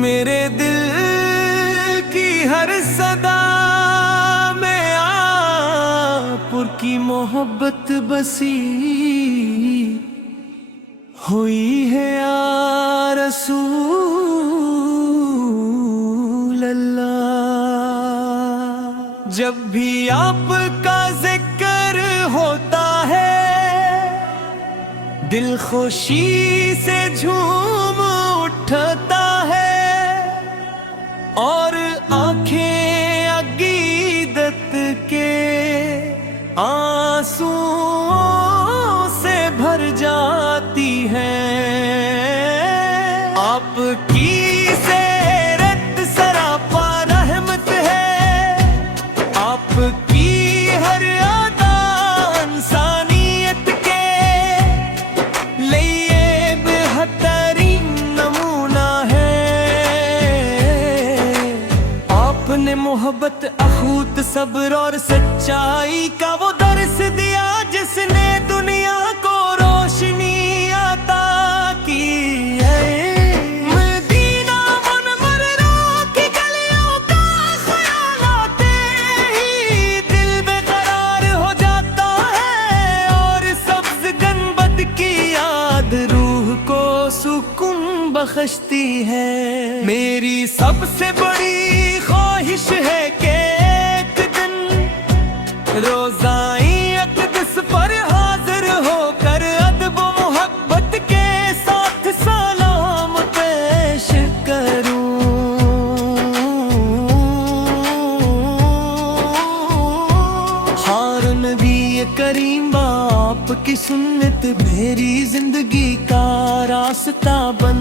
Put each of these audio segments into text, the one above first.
میرے دل کی ہر صدا میں آپ کی محبت بسی ہوئی ہے یا رسول اللہ۔ جب بھی آپ کا ذکر ہوتا ہے دل خوشی سے جھوم اٹھتا ہے، اور آنکھیں عقیدت کے آنسوؤں سے بھر جاتی ہیں۔ آپ کی سیرت سراپا رحمت ہے، آپ کی ہر ادا انسانیت کے لیے بہترین نمونہ ہے۔ آپ نے محبت، اخوت، صبر اور سچائی کا وہ درس دیا جس نے دنیا کو روشنی عطا کی ہے۔ مدینہ منورہ کی گلیوں کا خیال آتے ہی دل بے قرار ہو جاتا ہے، اور سبز گنبد کی یاد روح کو سکون بخشتی ہے۔ میری سب سے بڑی خواہش ہے کہ ایک دن روزائیں اقدس پر حاضر ہو کر ادب و محبت کے ساتھ سلام پیش کروں۔ ہار نبی کریم باپ کی سنت میری زندگی کا راستہ بن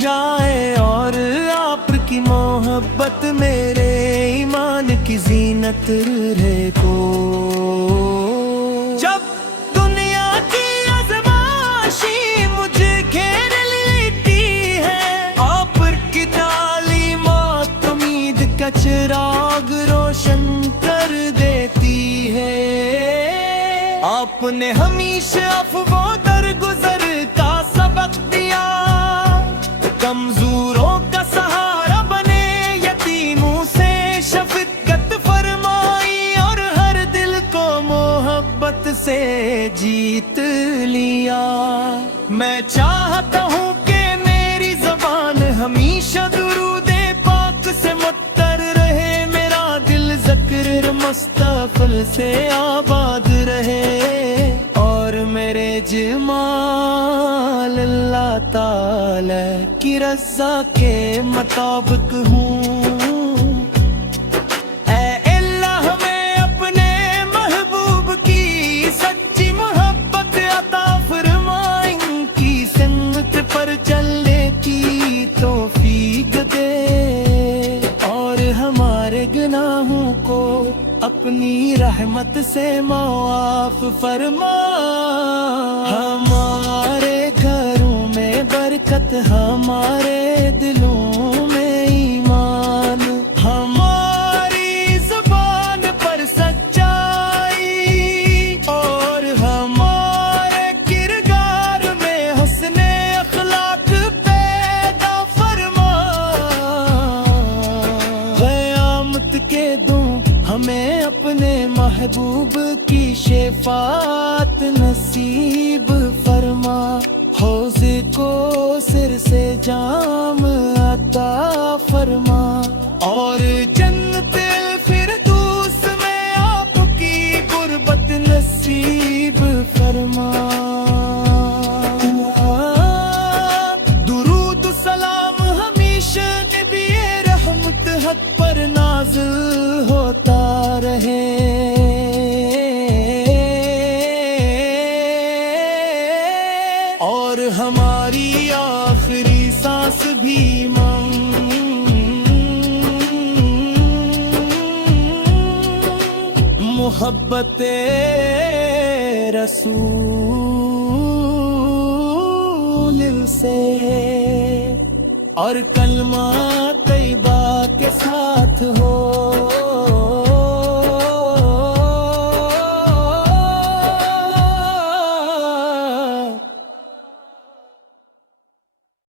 جائے، اور آپ کی محبت میرے ایمان کی زینت رہے کو۔ جب دنیا کی آزمائشی مجھے گھیر لیتی ہے، آپ کی تعلیمات امید کا چراغ روشن کر دیتی ہے۔ آپ نے ہمیشہ عفو و درگزر کا سبق دیا، کمزوروں کا سہارا بنے، یتیموں سے شفقت فرمائی، اور ہر دل کو محبت سے جیت لیا۔ میں چاہتا ہوں کہ میری زبان ہمیشہ درود پاک سے معطر رہے، میرا دل ذکر مصطفی سے آباد رہے، اور میرے جمال اللہ تعالی کی رضا کے مطابق ہوں۔ اے اللہ میں اپنے محبوب کی سچی محبت عطا فرمائیں، کی سنت پر چلنے کی توفیق دے، اور ہمارے گناہوں کو اپنی رحمت سے معاف فرما۔ ہمارے گھروں میں برکت، ہمارے دلوں میں ایمان، ہماری زبان پر سچائی، اور ہمارے کردار میں حسن اخلاق پیدا فرما۔ قیامت کے دن ہمیں اپنے محبوب کی شفاعت نصیب فرما، حوض کو سر سے جام عطا فرما، اور جنت الفردوس میں آپ کی قربت نصیب فرما۔ درود و سلام ہمیشہ نبی رحمت حق پر نازل ہوتا رہے، اور ہماری آخری سانس بھی محبت رسول سے اور کلمہ طیبہ کے ساتھ ہو۔